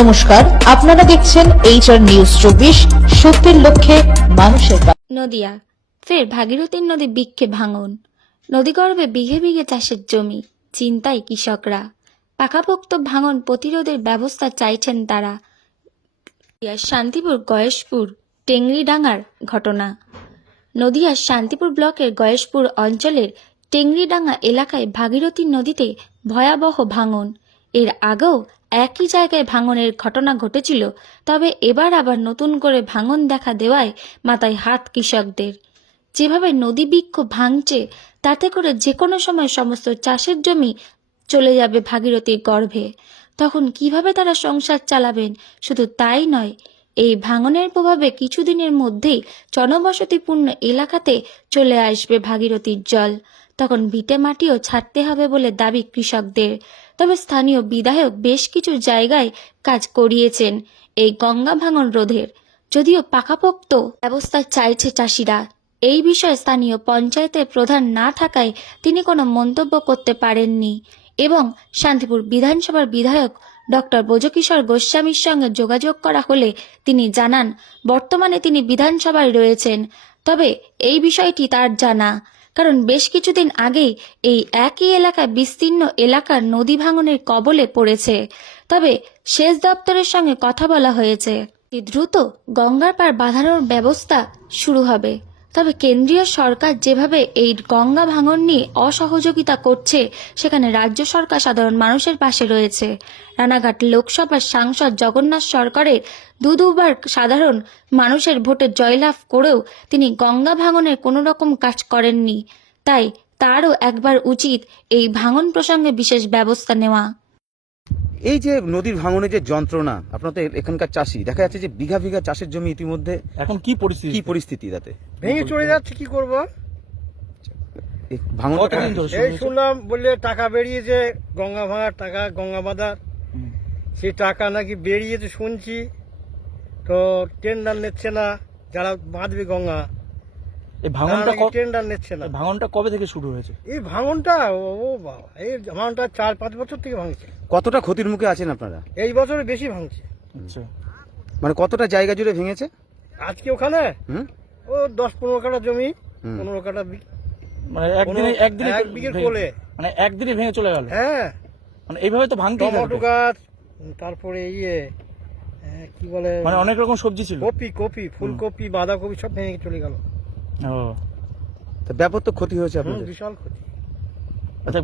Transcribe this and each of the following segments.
নমস্কার, আপনারা দেখছেন HR নিউজ 24, সত্যের লক্ষ্যে মানুষের। নদিয়া ফের ভাগীরথীর নদী বৃক্ষে ভাঙন। নদীগর্ভে বিঘে বিঘে চাষের জমি, চিন্তায় কৃষকরা। পাকাপোক্ত ভাঙন প্রতিরোধের ব্যবস্থা চাইছেন তারা। শান্তিপুর গয়েশপুর টেংরিডাঙ্গার ঘটনা। নদিয়ার শান্তিপুর ব্লকের গয়েশপুর অঞ্চলের টেংরিডাঙ্গা এলাকায় ভাগীরথী নদীতে ভয়াবহ ভাঙন। এর আগেও একই জায়গায় ভাঙনের ঘটনা ঘটেছিল, তবে এবার আবার নতুন করে ভাঙন দেখা দেওয়ায় মাথায় হাত কৃষকদের। যেভাবে নদী বৃক্ষ ভাঙছে, তাতে করে যে কোনো সময় সমস্ত চাষের জমি চলে যাবে ভাগীরথীর গর্ভে। তখন কিভাবে তারা সংসার চালাবেন? শুধু তাই নয়, এই ভাঙনের প্রভাবে কিছুদিনের মধ্যেই জনবসতিপূর্ণ এলাকাতে চলে আসবে ভাগীরথীর জল। তখন ভিটে মাটিও ছাড়তে হবে বলে দাবি কৃষকদের। তবে স্থানীয় বিধায়ক বেশ কিছু জায়গায় কাজ করিয়েছেন এই গঙ্গা ভাঙন রোধের, যদিও পাকাপোক্ত ব্যবস্থা চাইছে চাষিরা। এই বিষয়ে স্থানীয় পঞ্চায়েতের প্রধান না থাকায় তিনি কোনো মন্তব্য করতে পারেননি এবং শান্তিপুর বিধানসভার বিধায়ক ডক্টর ব্রজকিশোর গোস্বামীর সঙ্গে যোগাযোগ করা হলে তিনি জানান বর্তমানে তিনি বিধানসভায় রয়েছেন, তবে এই বিষয়টি তার জানা, কারণ বেশ কিছুদিন আগেই এই একই এলাকায় বিস্তীর্ণ এলাকার নদী ভাঙনের কবলে পড়েছে। তবে সেচ দপ্তরের সঙ্গে কথা বলা হয়েছে, দ্রুত গঙ্গার পার বাঁধানোর ব্যবস্থা শুরু হবে। তবে কেন্দ্রীয় সরকার যেভাবে এই গঙ্গা ভাঙন নিয়ে অসহযোগিতা করছে, সেখানে রাজ্য সরকার সাধারণ মানুষের পাশে রয়েছে। রানাঘাট লোকসভার সাংসদ জগন্নাথ সরকারের দুবার সাধারণ মানুষের ভোটে জয়লাভ করেও তিনি গঙ্গা ভাঙনের কোনো রকম কাজ করেননি। তাই তারও একবার উচিত এই ভাঙন প্রসঙ্গে বিশেষ ব্যবস্থা নেওয়া। এই যে নদীর ভাঙনের যে যন্ত্রণা, আপনার তো এখানকার চাষি, দেখা যাচ্ছে যে বিঘা বিঘা চাষের জমি ইতিমধ্যে এখন কি পরিস্থিতি তাতে ভেঙে চলে যাচ্ছে, কি করবো? ভাঙন এই শুনলাম বললে টাকা বেরিয়েছে, গঙ্গা ভাঙার টাকা, গঙ্গা বাঁধার সেই টাকা নাকি বেরিয়েছে শুনছি। তো টেন্ডার নিচ্ছে না, যারা বাঁধবে গঙ্গা, এই ভাঙনটা টেন্ডার নিচ্ছে না। ভাঙনটা কবে থেকে শুরু হয়েছে? এই ভাঙনটা ও বাবা, এই ভাঙনটা 4-5 বছর থেকে ভাঙছে। কতটা ক্ষতির মুখে আছেন আপনারা? এই বছরে বেশি ভাঙছে। আচ্ছা, মানে কতটা জায়গা জুড়ে ভেঙেছে আজকে ওখানে ও 10-15 কাঠা জমি, 15 কাঠা, মানে একদিনে এক বিঘের কোলে, মানে একদিনে ভেঙে চলে গেল। হ্যাঁ, মানে এইভাবে তো ভাঙতেই থাকবে। টমেটো গাছ, তারপরে কি বলে, মানে অনেক রকম সবজি ছিল, কপি, ফুলকপি, বাঁধাকপি সব ভেঙে চলে গেল। ও, তা ব্যাপক তো ক্ষতি হয়েছে আপনাদের। বিশাল ক্ষতি। আচ্ছা,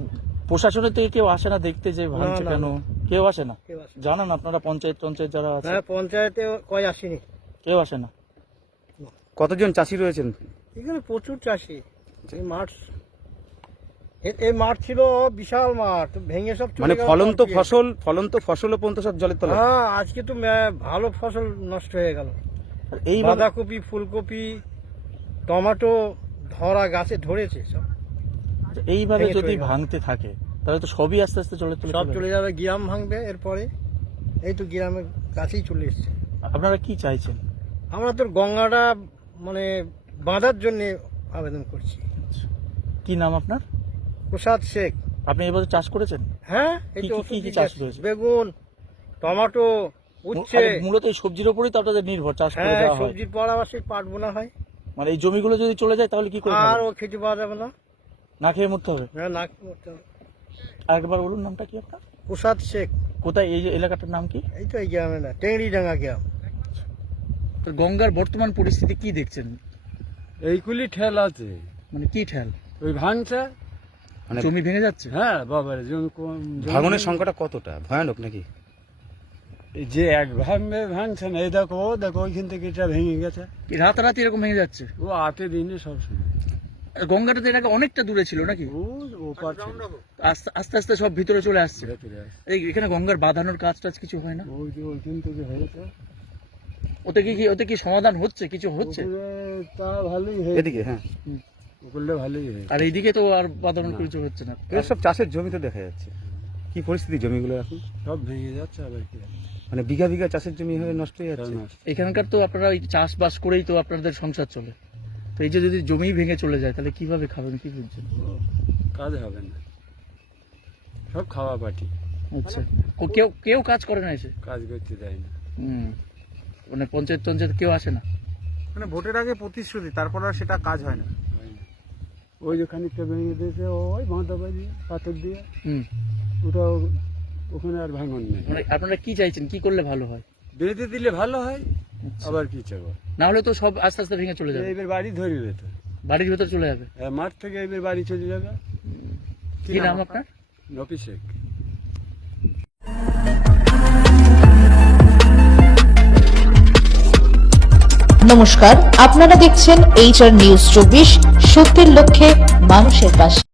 প্রশাসনের থেকে কেউ আসে না দেখতে যে ভাঙছে কেন? কেউ আসে না? জানান আপনারা পঞ্চায়েত যারা আছে? হ্যাঁ, পঞ্চায়েতে কয় আসেনি, কেউ আসে না। কতজন চাষি রয়েছেন এখানে? প্রচুর চাষি। এই মাঠ ছিল বিশাল মাঠ, ভেঙে সব চলে মানে গেল। ফলন্ত ফসলও পর্যন্ত সব জলের তলায়। হ্যাঁ, আজকে তো ভালো ফসল নষ্ট হয়ে গেল। এই বাঁধাকপি, ফুলকপি, টমেটো ধরা গাছে ধরেছে সব। এইভাবে ভেঙে যদি চলে গেল। ভাঙতে থাকে তাহলে তো সবই আস্তে আস্তে সব চলে যাবে, গ্রাম ভাঙবে এরপরে। এই তো গ্রামের কাছেই চলে এসছে। আপনারা কি চাইছেন? আমরা তো গঙ্গাটা মানে বাঁধার জন্য আবেদন করছি। কি নাম আপনার? প্রসাদ শেখ। আপনি এবছর চাষ করেছেন? হ্যাঁ, এই তো কি কি চাষ রয়েছে? বেগুন, টমেটো, উচ্ছে। মূলত এই সবজির উপরেই তো আপনাদের নির্ভর, চাষ করে হ্যাঁ, দেওয়া হয়। সবজির পরাবাসে পাট বোনা হয়। মানে এই জমিগুলো যদি চলে যায় তাহলে কি করে আর খাবেন? ও খেতে পাওয়া যাবে না, না খেয়ে মরতে হবে। হ্যাঁ, না করতে হবে। আরেকবার বলুন নামটা কি আপনার? প্রসাদ শেখ। কোথায় এই যে এলাকাটার নাম কি? এই তো এই গ্রামে না, টেংরিডাঙ্গা গ্রাম। তো গঙ্গার বর্তমান পরিস্থিতি কি দেখছেন? এইগুলি ঠেল আছে, মানে কি ঠেল? ওই ভাঙছে, মানে জমি ভেঙে যাচ্ছে? হ্যাঁ বাবার ভাঙনের সংখ্যাটা কতটা ভয়ানক নাকি? যে একভাবে ভাঙছে না, এই দেখো ওইখান থেকে এটা ভেঙে গেছে। কি রাতারাতি এরকম ভেঙে যাচ্ছে? ও 8 দিনে সবসময়। আর গঙ্গাটা তো এলাকা অনেকটা দূরে ছিল নাকি? ও পারছে আস্তে আস্তে সব ভিতরে চলে আসছে। চলে আসে। এখানে গঙ্গার বাঁধানোর কাজ টাজ কিছু হয় না? ওই যে ওইখান থেকে হয়েছে, ওতে কি সমাধান হচ্ছে? কিছু হচ্ছে? ওগুলো তা ভালোই হয়েছে, এদিকে হ্যাঁ, ওগুলো ভালোই হয়েছে। আর এইদিকে তো আর বাঁধানোর কিছু হচ্ছে না। এগুলো সব চাষের জমি তো দেখা যাচ্ছে। কি পরিস্থিতি জমিগুলো এখন? সব ভেঙে যাচ্ছে, আবার কি মানে বিঘা বিঘা চাষের জমি হয়ে নষ্ট হয়ে যাচ্ছে। এখানকার তো আপনারা ওই চাষবাস করেই তো আপনাদের সংসার চলে, তো এই যে যদি জমি ভেঙে চলে যায় তাহলে কিভাবে খাবেন, কি বুঝছেন? কাজ হবে না, সব খাওয়া পাটি। ও আচ্ছা, কেউ কেউ কাজ করে না এসে? কাজ করতে দেয় না। মানে পঞ্চায়েত কেউ আসে না? মানে ভোটের আগে প্রতিশ্রুতি, তারপর আর সেটা কাজ হয় না। ওই যে খানিকটা ভেঙে দিয়েছে ওই বাঁধা বাজি পাথর দিয়ে, হুম। ওটাও ওখানে আর ভাঙন নেই। মানে আপনারা কি চাইছেন, কি করলে ভালো হয়? বেঁধে দিলে ভালো হয়, আবার কি চাবো? না হলে তো সব আস্তে আস্তে ভেঙে চলে যাবে, এবার বাড়ি ধরবে তো, বাড়ির ভেতর চলে যাবে। মাঠ থেকে এবার বাড়ি চলে যাবে। কি নাম আপনার? নফি শেখ। নমস্কার, আপনারা দেখছেন HR নিউজ 24, সত্যের লক্ষ্যে মানুষের পাশে।